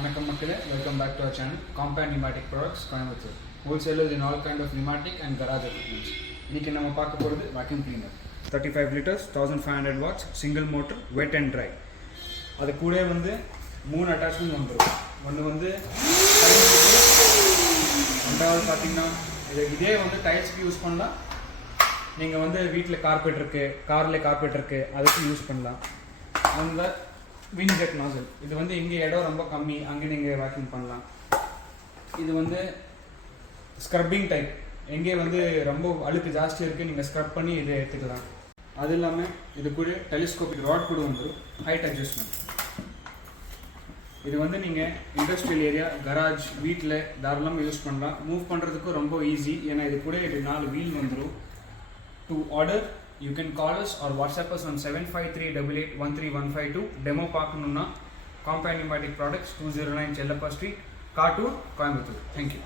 வணக்கம் மக்களே, welcome back to our channel Compair Pneumatic products Compair. Wholesalers in all kind of pneumatic and garage equipments. இன்னைக்கு நம்ம பார்க்க போகிறது vacuum cleaner 35 liters 1500 watts single motor wet and dry. அது கூட வந்து மூணு அட்டாச்மெண்ட் வந்துடும். ஒன்று வந்து ரெண்டாவது பார்த்தீங்கன்னா இதே வந்து டைல்ஸ்க்கு யூஸ் பண்ணலாம். நீங்கள் வந்து வீட்டில் கார்பெட் இருக்குது, காரில் கார்பெட் இருக்குது, அதுக்கு யூஸ் பண்ணலாம். அந்த விண்ட் ஜெட் நாசல் இது வந்து இங்கே இடம் ரொம்ப கம்மி, அங்கே நீங்கள் வேக்யூம் பண்ணலாம். இது வந்து ஸ்க்ரப்பிங் டைப், எங்கே வந்து ரொம்ப அழுக்கு ஜாஸ்தி இருக்குது நீங்கள் ஸ்க்ரப் பண்ணி இதை எடுத்துக்கலாம். அது இல்லாமல் இது கூட டெலிஸ்கோபிக் ராட் கூட வந்துடும், ஹைட் அட்ஜஸ்ட்மெண்ட். இது வந்து நீங்கள் இண்டஸ்ட்ரியல் ஏரியா, கராஜ், வீட்டில் தாராளமாக யூஸ் பண்ணலாம். மூவ் பண்ணுறதுக்கும் ரொம்ப ஈஸி, ஏன்னா இது கூட இது 4 வீல் வந்துடும். To order you can call us or WhatsApp us on 7538813152. Demo பார்க்கணும்னா Compair Pneumatic Products 209 Chellappa Street, Kattur, Coimbatore. Thank you.